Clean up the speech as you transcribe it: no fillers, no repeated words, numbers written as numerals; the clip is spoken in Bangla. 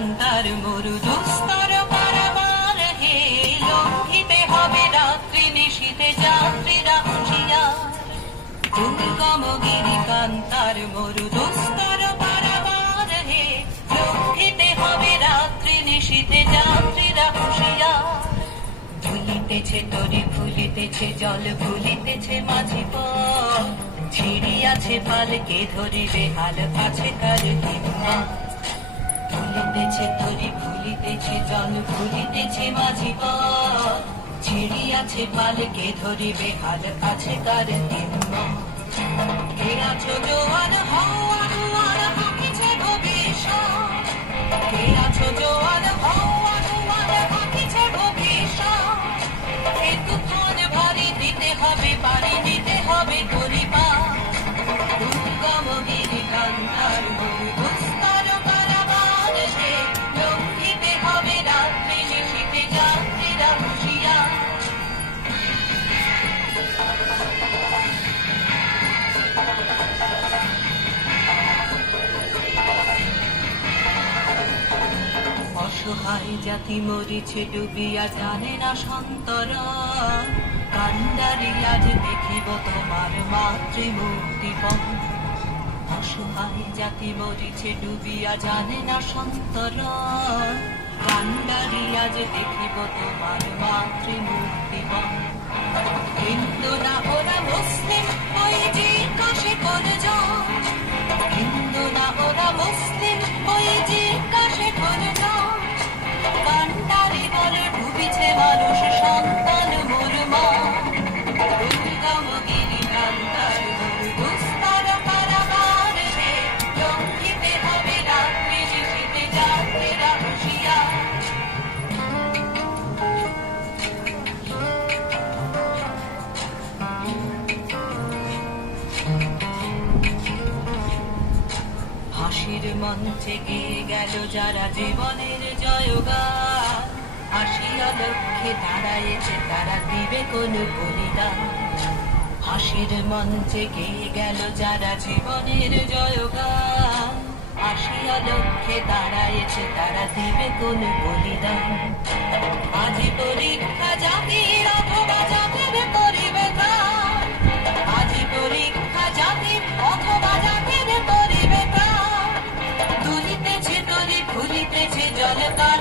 কান্তার মরু দুস্তর কারাগার হে, লঙ্ঘিতে হবে রাত্রি নিশীথে যাত্রীরা হুঁশিয়ার। দুর্গম গিরি কান্তার মরু দুস্তর কারাগার হে, লঙ্ঘিতে হবে রাত্রি নিশীথে যাত্রীরা হুঁশিয়ার। ভুলিতেছে তরি ভুলিতেছে জল ভুলিতেছে মাঝি পথ, ছিড়িয়াছে পালকে ধরিবে হাল আছে কার হিম্মা। ভুলিতেছে তরি ভুলিতেছে জল ভুলিতেছে মাঝি পথ, ছিড়িয়াছে পালকে ধরিবে হাল আছে কার হিম্মা। কে আছো জোয়ান হওয়া জোয়ান পাখিছে ভবিষ্যৎ, কে আছো জোয়ান হওয়া জোয়ান পাখিছে ভবিষ্যৎ। এই তুফান ভারী দিতে হবে পারি দিতে হবে তরি পার। দুর্গম গিরি কান্তার মরু দুস্তর কারাগার হে, লঙ্ঘিতে হবে রাত্রি নিশীথে যাত্রীরা হুঁশিয়ার। অসহায় জাতি মরিছে ডুবিয়া জানে না সন্তরণ, কান্ডারি আজ দেখিব তোমার মাতৃমূর্তিপণ। অসহায় জাতি মরিছে ডুবিয়া জানে না সন্তরণ, কান্ডারি আজ দেখিব তোমার মাতৃমূর্তিপণ। হিন্দু না ওরা মুসলিম ওই জিজ্ঞাসে করজন, হিন্দু না ওরা মুসলিম ওই জিজ্ঞাসে করজন। কান্ডারি বলে ডুবিছে মানুষ সন্তান মোর মা। দুর্গম গিরি কান্তার মরু দুস্তর কারাগার হে, লঙ্ঘিতে হবে রাত্রি নিশীথে যাত্রীরা হুঁশিয়ার। হাসির মঞ্চে গেয়ে গেল যারা জীবনের জয়গান, হাসিয়া লক্ষ্যে দাঁড়ায়েছে তারা দিবে কোন বলিদান। হাসির মঞ্চে গেয়ে গেল যারা জীবনের জয়গান, হাসিয়া লক্ষ্যে দাঁড়ায়েছে তারা দিবে কোন বলিদান। আজি পরীক্ষা জাতির অথবা জাতির করিবে গান, আজি পরীক্ষা জাতির অথবা জাতির করিবে গান। তুলিতেছে তরি ভুলিতেছে জল কান